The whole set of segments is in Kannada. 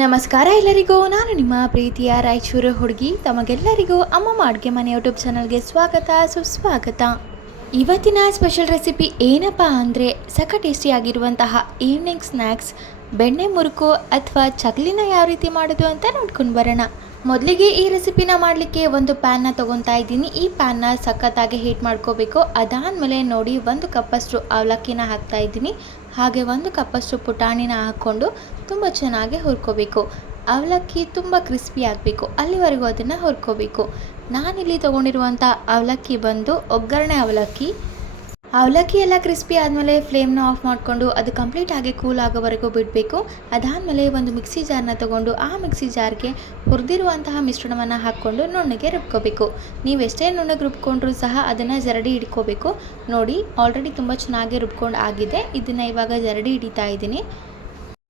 ನಮಸ್ಕಾರ ಎಲ್ಲರಿಗೂ. ನಾನು ನಿಮ್ಮ ಪ್ರೀತಿಯ ರಾಯಚೂರು ಹುಡುಗಿ. ತಮಗೆಲ್ಲರಿಗೂ ಅಮ್ಮಮ್ಮ ಅಡುಗೆ ಮನೆ ಯೂಟ್ಯೂಬ್ ಚಾನಲ್ಗೆ ಸ್ವಾಗತ ಸುಸ್ವಾಗತ. ಇವತ್ತಿನ ಸ್ಪೆಷಲ್ ರೆಸಿಪಿ ಏನಪ್ಪ ಅಂದರೆ ಸಖತ್ ಟೇಸ್ಟಿಯಾಗಿರುವಂತಹ ಈವ್ನಿಂಗ್ ಸ್ನ್ಯಾಕ್ಸ್ ಬೆಣ್ಣೆ ಮುರುಕು ಅಥವಾ ಚಕ್ಲಿನ ಯಾವ ರೀತಿ ಮಾಡೋದು ಅಂತ ನೋಡ್ಕೊಂಡು ಬರೋಣ. ಮೊದಲಿಗೆ ಈ ರೆಸಿಪಿನ ಮಾಡಲಿಕ್ಕೆ ಒಂದು ಪ್ಯಾನ್ನ ತೊಗೊತಾ ಇದ್ದೀನಿ. ಈ ಪ್ಯಾನ್ನ ಸಖತ್ತಾಗಿ ಹೀಟ್ ಮಾಡ್ಕೋಬೇಕು. ಅದಾದಮೇಲೆ ನೋಡಿ 1 ಕಪ್ಪಷ್ಟು ಅವಲಕ್ಕಿನ ಹಾಕ್ತಾ ಇದ್ದೀನಿ. ಹಾಗೆ 1 ಕಪ್ಪಷ್ಟು ಪುಟಾಣಿನ ಹಾಕ್ಕೊಂಡು ತುಂಬ ಚೆನ್ನಾಗಿ ಹುರ್ಕೋಬೇಕು. ಅವಲಕ್ಕಿ ತುಂಬ ಕ್ರಿಸ್ಪಿ ಆಗಬೇಕು, ಅಲ್ಲಿವರೆಗೂ ಅದನ್ನು ಹುರ್ಕೋಬೇಕು. ನಾನಿಲ್ಲಿ ತೊಗೊಂಡಿರುವಂಥ ಅವಲಕ್ಕಿ ಬಂದು ಒಗ್ಗರಣೆ ಅವಲಕ್ಕಿ ಎಲ್ಲ ಕ್ರಿಸ್ಪಿ ಆದಮೇಲೆ ಫ್ಲೇಮ್ನ ಆಫ್ ಮಾಡಿಕೊಂಡು ಅದು ಕಂಪ್ಲೀಟಾಗಿ ಕೂಲ್ ಆಗೋವರೆಗೂ ಬಿಡಬೇಕು. ಅದಾದಮೇಲೆ ಒಂದು ಮಿಕ್ಸಿ ಜಾರ್ನ ತೊಗೊಂಡು ಆ ಮಿಕ್ಸಿ ಜಾರ್ಗೆ ಹುರಿದಿರುವಂತಹ ಮಿಶ್ರಣವನ್ನು ಹಾಕ್ಕೊಂಡು ನುಣ್ಣಗೆ ರುಬ್ಕೋಬೇಕು. ನೀವು ಎಷ್ಟೇ ನುಣ್ಣಗೆ ರುಬ್ಕೊಂಡ್ರೂ ಸಹ ಅದನ್ನು ಜರಡಿ ಹಿಡ್ಕೋಬೇಕು. ನೋಡಿ ಆಲ್ರೆಡಿ ತುಂಬ ಚೆನ್ನಾಗಿ ರುಬ್ಕೊಂಡು ಆಗಿದೆ. ಇದನ್ನು ಇವಾಗ ಜರಡಿ ಹಿಡಿತಾ ಇದ್ದೀನಿ.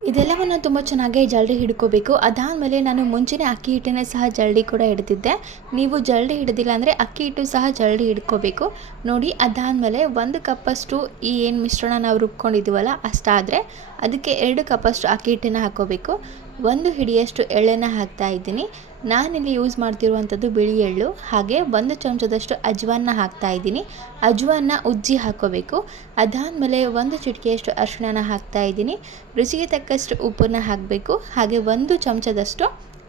ಇದೆಲ್ಲವನ್ನು ತುಂಬ ಚೆನ್ನಾಗಿ ಜಲ್ಡಿ ಹಿಡ್ಕೋಬೇಕು. ಅದಾದಮೇಲೆ ನಾನು ಮುಂಚೆನೇ ಅಕ್ಕಿ ಹಿಟ್ಟನ್ನೇ ಸಹ ಜಲ್ಡಿ ಕೂಡ ಹಿಡ್ದಿದ್ದೆ. ನೀವು ಜಲ್ಡಿ ಹಿಡ್ದಿಲ್ಲ ಅಂದರೆ ಅಕ್ಕಿ ಹಿಟ್ಟು ಸಹ ಜಲ್ಡಿ ಹಿಡ್ಕೋಬೇಕು. ನೋಡಿ ಅದಾದಮೇಲೆ 1 ಕಪ್ಪಷ್ಟು ಈ ಏನು ಮಿಶ್ರಣ ನಾವು ರುಬ್ಕೊಂಡಿದ್ದೀವಲ್ಲ ಅಷ್ಟಾದರೆ ಅದಕ್ಕೆ 2 ಕಪ್ಪಷ್ಟು ಅಕ್ಕಿ ಹಿಟ್ಟನ್ನು ಹಾಕ್ಕೋಬೇಕು. 1 ಹಿಡಿಯಷ್ಟು ಎಳ್ಳನ್ನು ಹಾಕ್ತಾ ಇದ್ದೀನಿ. ನಾನಿಲ್ಲಿ ಯೂಸ್ ಮಾಡ್ತಿರುವಂಥದ್ದು ಬಿಳಿ ಎಳ್ಳು. ಹಾಗೆ 1 ಚಮಚದಷ್ಟು ಅಜ್ವಾನ ಹಾಕ್ತಾ ಇದ್ದೀನಿ. ಅಜ್ವಾನ ಉಜ್ಜಿ ಹಾಕ್ಕೋಬೇಕು. ಅದಾದಮೇಲೆ 1 ಚಿಟಿಕೆಯಷ್ಟು ಅರಿಶಿಣನ ಹಾಕ್ತಾ ಇದ್ದೀನಿ. ರುಚಿಗೆ ತಕ್ಕಷ್ಟು ಉಪ್ಪನ್ನು ಹಾಕಬೇಕು. ಹಾಗೆ 1 ಚಮಚದಷ್ಟು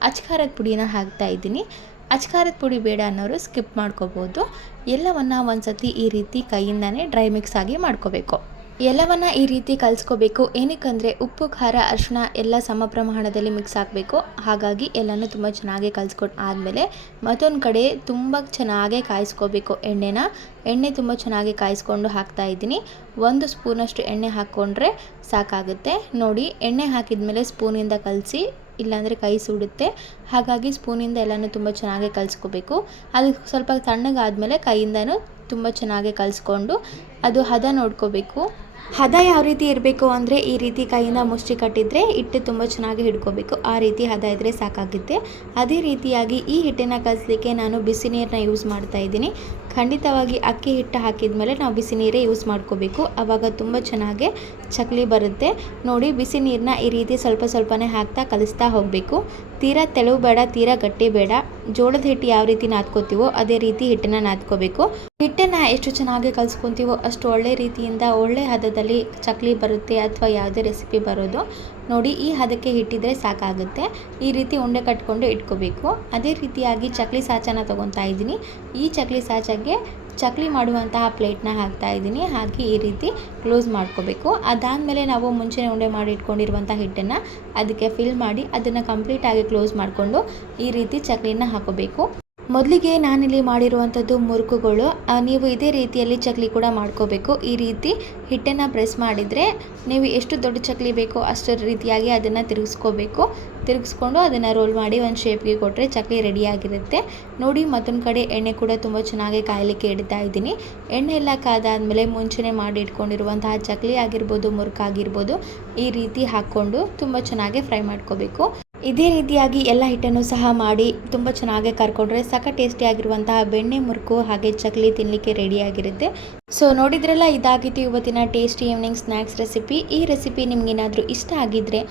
ಅಚ್ಕಾರದ ಪುಡಿನ ಹಾಕ್ತಾ ಇದ್ದೀನಿ. ಅಚ್ಕಾರದ ಪುಡಿ ಬೇಡ ಅನ್ನೋರು ಸ್ಕಿಪ್ ಮಾಡ್ಕೋಬೋದು. ಎಲ್ಲವನ್ನು ಒಂದು ಸತಿ ಈ ರೀತಿ ಕೈಯಿಂದನೇ ಡ್ರೈ ಮಿಕ್ಸ್ ಆಗಿ ಮಾಡ್ಕೋಬೇಕು. ಎಲ್ಲವನ್ನು ಈ ರೀತಿ ಕಲಿಸ್ಕೋಬೇಕು. ಏನಕ್ಕಂದರೆ ಉಪ್ಪು ಖಾರ ಅರಿಶಿಣ ಎಲ್ಲ ಸಮ ಪ್ರಮಾಣದಲ್ಲಿ ಮಿಕ್ಸ್ ಆಗಬೇಕು. ಹಾಗಾಗಿ ಎಲ್ಲನೂ ತುಂಬ ಚೆನ್ನಾಗಿ ಕಲಿಸ್ಕೊಂಡು ಆದಮೇಲೆ ಮತ್ತೊಂದು ಕಡೆ ತುಂಬ ಚೆನ್ನಾಗಿ ಕಾಯಿಸ್ಕೋಬೇಕು. ಎಣ್ಣೆ ತುಂಬ ಚೆನ್ನಾಗಿ ಕಾಯಿಸ್ಕೊಂಡು ಹಾಕ್ತಾ ಇದ್ದೀನಿ. 1 ಸ್ಪೂನಷ್ಟು ಎಣ್ಣೆ ಹಾಕ್ಕೊಂಡ್ರೆ ಸಾಕಾಗುತ್ತೆ. ನೋಡಿ ಎಣ್ಣೆ ಹಾಕಿದ ಮೇಲೆ ಸ್ಪೂನಿಂದ ಕಲಸಿ, ಇಲ್ಲಾಂದರೆ ಕೈ ಸುಡುತ್ತೆ. ಹಾಗಾಗಿ ಸ್ಪೂನಿಂದ ಎಲ್ಲನೂ ತುಂಬ ಚೆನ್ನಾಗಿ ಕಲಿಸ್ಕೋಬೇಕು. ಅದು ಸ್ವಲ್ಪ ತಣ್ಣಗಾದಮೇಲೆ ಕೈಯಿಂದನೂ ತುಂಬ ಚೆನ್ನಾಗಿ ಕಲಿಸ್ಕೊಂಡು ಅದು ಹದ ನೋಡ್ಕೋಬೇಕು. ಹದ ಯಾವ ರೀತಿ ಇರಬೇಕು ಅಂದರೆ ಈ ರೀತಿ ಕೈಯಿಂದ ಮುಷ್ಟಿ ಕಟ್ಟಿದರೆ ಹಿಟ್ಟು ತುಂಬ ಚೆನ್ನಾಗಿ ಹಿಡ್ಕೋಬೇಕು. ಆ ರೀತಿ ಹದ ಇದ್ದರೆ ಸಾಕಾಗುತ್ತೆ. ಅದೇ ರೀತಿಯಾಗಿ ಈ ಹಿಟ್ಟನ್ನು ಕಲಿಸ್ಲಿಕ್ಕೆ ನಾನು ಬಿಸಿ ನೀರನ್ನ ಯೂಸ್ ಮಾಡ್ತಾ ಇದ್ದೀನಿ. ಖಂಡಿತವಾಗಿ ಅಕ್ಕಿ ಹಿಟ್ಟು ಹಾಕಿದ ಮೇಲೆ ನಾವು ಬಿಸಿ ನೀರೇ ಯೂಸ್ ಮಾಡ್ಕೋಬೇಕು. ಆವಾಗ ತುಂಬ ಚೆನ್ನಾಗಿ ಚಕ್ಲಿ ಬರುತ್ತೆ. ನೋಡಿ ಬಿಸಿ ನೀರನ್ನ ಈ ರೀತಿ ಸ್ವಲ್ಪ ಸ್ವಲ್ಪನೇ ಹಾಕ್ತಾ ಕಲಿಸ್ತಾ ಹೋಗಬೇಕು. ತೀರಾ ತೆಳು ಬೇಡ, ತೀರಾ ಗಟ್ಟಿ ಬೇಡ. ಜೋಳದ ಹಿಟ್ಟು ಯಾವ ರೀತಿ ನಾದ್ಕೋತೀವೋ ಅದೇ ರೀತಿ ಹಿಟ್ಟನ್ನು ನಾದ್ಕೋಬೇಕು. ಹಿಟ್ಟನ್ನು ಎಷ್ಟು ಚೆನ್ನಾಗಿ ಕಲಿಸ್ಕೊತೀವೋ ಅಷ್ಟು ಒಳ್ಳೆ ರೀತಿಯಿಂದ ಒಳ್ಳೆ ಹದದಲ್ಲಿ ಚಕ್ಲಿ ಬರುತ್ತೆ ಅಥವಾ ಯಾವುದೇ ರೆಸಿಪಿ ಬರೋದು. ನೋಡಿ ಈ ಹದಕ್ಕೆ ಹಿಟ್ಟಿದ್ರೆ ಸಾಕಾಗುತ್ತೆ. ಈ ರೀತಿ ಉಂಡೆ ಕಟ್ಕೊಂಡು ಇಟ್ಕೋಬೇಕು. ಅದೇ ರೀತಿಯಾಗಿ ಚಕ್ಲಿ ಸಾಚನ ತೊಗೊತಾ ಇದ್ದೀನಿ. ಈ ಚಕ್ಲಿ ಸಾಚಾಗೆ ಚಕ್ಲಿ ಮಾಡುವಂತಹ ಪ್ಲೇಟ್ನ ಹಾಕ್ತಾ ಇದ್ದೀನಿ. ಹಾಕಿ ಈ ರೀತಿ ಕ್ಲೋಸ್ ಮಾಡ್ಕೋಬೇಕು. ಅದಾದಮೇಲೆ ನಾವು ಮುಂಚೆನೇ ಉಂಡೆ ಮಾಡಿ ಇಟ್ಕೊಂಡಿರುವಂಥ ಹಿಟ್ಟನ್ನು ಅದಕ್ಕೆ ಫಿಲ್ ಮಾಡಿ ಅದನ್ನು ಕಂಪ್ಲೀಟಾಗಿ ಕ್ಲೋಸ್ ಮಾಡಿಕೊಂಡು ಈ ರೀತಿ ಚಕ್ಲಿನ ಹಾಕೋಬೇಕು. ಮೊದಲಿಗೆ ನಾನಿಲ್ಲಿ ಮಾಡಿರುವಂಥದ್ದು ಮುರುಕುಗಳು. ನೀವು ಇದೇ ರೀತಿಯಲ್ಲಿ ಚಕ್ಲಿ ಕೂಡ ಮಾಡ್ಕೋಬೇಕು. ಈ ರೀತಿ ಹಿಟ್ಟನ್ನು ಪ್ರೆಸ್ ಮಾಡಿದರೆ ನೀವು ಎಷ್ಟು ದೊಡ್ಡ ಚಕ್ಲಿ ಬೇಕೋ ಅಷ್ಟರ ರೀತಿಯಾಗಿ ಅದನ್ನು ತಿರುಗಿಸ್ಕೊಂಡು ಅದನ್ನು ರೋಲ್ ಮಾಡಿ ಒಂದು ಶೇಪ್ಗೆ ಕೊಟ್ಟರೆ ಚಕ್ಲಿ ರೆಡಿಯಾಗಿರುತ್ತೆ. ನೋಡಿ ಮತ್ತೊಂದು ಕಡೆ ಎಣ್ಣೆ ಕೂಡ ತುಂಬ ಚೆನ್ನಾಗಿ ಕಾಯಲಿಕ್ಕೆ ಇಡ್ತಾ ಇದ್ದೀನಿ. ಎಣ್ಣೆ ಎಲ್ಲ ಕಾದಾದಮೇಲೆ ಮುಂಚೆನೇ ಮಾಡಿ ಇಟ್ಕೊಂಡಿರುವಂತಹ ಚಕ್ಲಿ ಆಗಿರ್ಬೋದು, ಮುರುಕಾಗಿರ್ಬೋದು ಈ ರೀತಿ ಹಾಕ್ಕೊಂಡು ತುಂಬ ಚೆನ್ನಾಗಿ ಫ್ರೈ ಮಾಡ್ಕೋಬೇಕು. ಇದೇ ರೀತಿಯಾಗಿ ಎಲ್ಲ ಹಿಟ್ಟನ್ನು ಸಹ ಮಾಡಿ ತುಂಬ ಚೆನ್ನಾಗಿ ಕರ್ಕೊಂಡ್ರೆ ಸಖತ್ ಟೇಸ್ಟಿಯಾಗಿರುವಂತಹ ಬೆಣ್ಣೆ ಮುರುಕು ಹಾಗೆ ಚಕ್ಲಿ ತಿನ್ನಲಿಕ್ಕೆ ರೆಡಿಯಾಗಿರುತ್ತೆ. ಸೊ ನೋಡಿದ್ರಲ್ಲ, ಇದಾಗಿತ್ತು ಇವತ್ತಿನ ಟೇಸ್ಟಿ ಈವ್ನಿಂಗ್ ಸ್ನ್ಯಾಕ್ಸ್ ರೆಸಿಪಿ. ಈ ರೆಸಿಪಿ ನಿಮಗೇನಾದರೂ ಇಷ್ಟ ಆಗಿದ್ದರೆ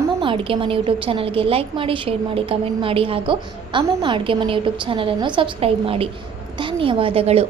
ಅಮ್ಮಮ್ಮ ಅಡುಗೆ ಮನೆ ಯೂಟ್ಯೂಬ್ ಚಾನಲ್ಗೆ ಲೈಕ್ ಮಾಡಿ, ಶೇರ್ ಮಾಡಿ, ಕಮೆಂಟ್ ಮಾಡಿ ಹಾಗೂ ಅಮ್ಮಮ್ಮ ಅಡುಗೆ ಮನೆ ಯೂಟ್ಯೂಬ್ ಚಾನಲನ್ನು ಸಬ್ಸ್ಕ್ರೈಬ್ ಮಾಡಿ. ಧನ್ಯವಾದಗಳು.